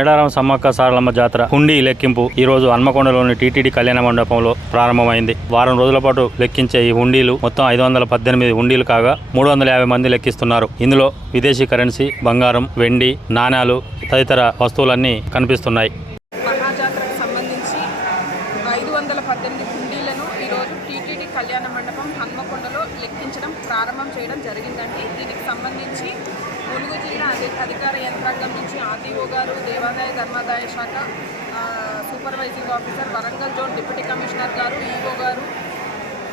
మేడారం సమ్మక్క సారలమ్మ జాతర హుండీ లెక్కింపు ఈ రోజు హన్మకొండలోని టీటీడీ కళ్యాణ మండపంలో ప్రారంభమైంది. వారం రోజుల పాటు లెక్కించే ఈ హుండీలు మొత్తం 518 హుండీలు కాగా 350 మంది లెక్కిస్తున్నారు. ఇందులో విదేశీ కరెన్సీ, బంగారం, వెండి, నాణ్యాలు తదితర వస్తువులన్నీ కనిపిస్తున్నాయి. మహాజాతరకు సంబంధించి 518 హుండీలను ఈరోజు టీటీడీ కళ్యాణ మండపం హన్మకొండలో లెక్కించడం ప్రారంభం చేయడం జరిగిందండి. దీనికి సంబంధించి ములుగు జిల్లా అధికార యంత్రాంగం నుంచి ఆర్టీఓ గారు, దేవాదాయ ధర్మాదాయ శాఖ supervising officer, Warangal zone deputy commissioner గారు, ఈఓ గారు,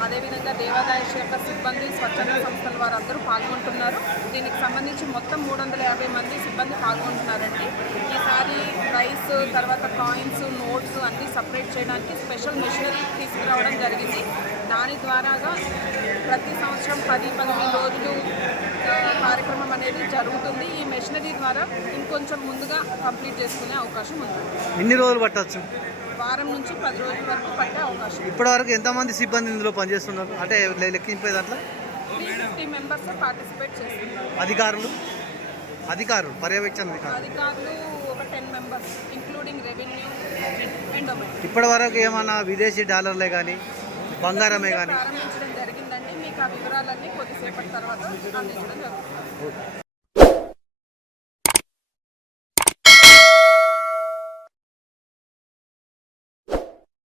అదేవిధంగా దేవాదాయ శాఖ సిబ్బంది, స్వచ్ఛంద సంస్థల వారు అందరూ పాల్గొంటున్నారు. దీనికి సంబంధించి మొత్తం 350 మంది సిబ్బంది పాల్గొంటున్నారండి. ఈసారి రైస్, తర్వాత కాయిన్స్, నోట్స్ అన్నీ సపరేట్ చేయడానికి స్పెషల్ మెషినరీ తీసుకురావడం జరిగింది. దాని ద్వారాగా ప్రతి సంవత్సరం 10-15 రోజులు కార్యక్రమం అనేది జరుగుతుంది. ఈ మెషినరీ ద్వారా ఇంకొంచెం ముందుగా కంప్లీట్ చేసుకునే అవకాశం ఉంది. ఎన్ని రోజులు పట్టవచ్చు? వారం నుంచి 10 రోజుల వరకు పట్టే అవకాశం. ఇప్పటివరకు ఎంతమంది సిబ్బంది ఇందులో పనిచేస్తున్నారు? అంటే లెక్కింపే దాంట్లో 350 మెంబర్స్ పార్టిసిపేట్ చేస్తున్నారు. అధికారులు పర్యవేక్షణ అధికారులు ఒక 10 members including revenue and domain. ఇప్పటివరకు ఏమన్నా విదేశీ డాలర్లే కానీ బంగారమే కానీ ప్రారంభించడం జరిగిందండి. మీకు ఆ వివరాలన్నీ కొద్దిసేపటి తర్వాత అందించడం జరుగుతుంది.